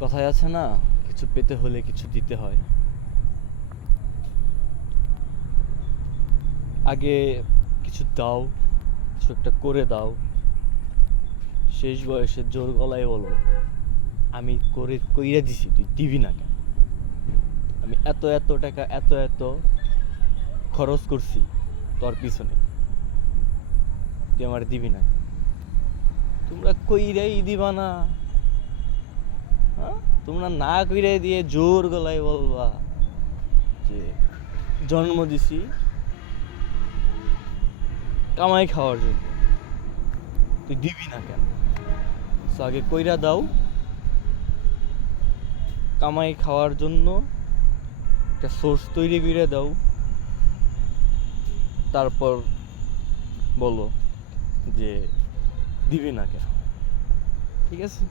কথায় আছে না, কিছু পেতে হলে কিছু দিতে হয়। আগে কিছু দাও, কিছু একটা করে দাও। শেষ বয়সে জোর গলায় বলো, আমি করে কইরা দিছি, তুই দিবি না কেন? আমি এত এত টাকা এত এত খরচ করছি তোর পিছনে, তুই আমার দিবি না কেন? তোমরা কইরাই দিবা না, হ্যাঁ? তোমরা না কইরাই দিয়ে জোর গলায় বলবা যে জন্ম দিছি কামাই খাওয়ার জন্য, তুই দিবি না কেন? সো আগে কইরা দাও, কামাই খাওয়ার জন্য একটা সোর্স তৈরি করে দাও, তারপর বলো যে দিবি না কেন। ঠিক আছে?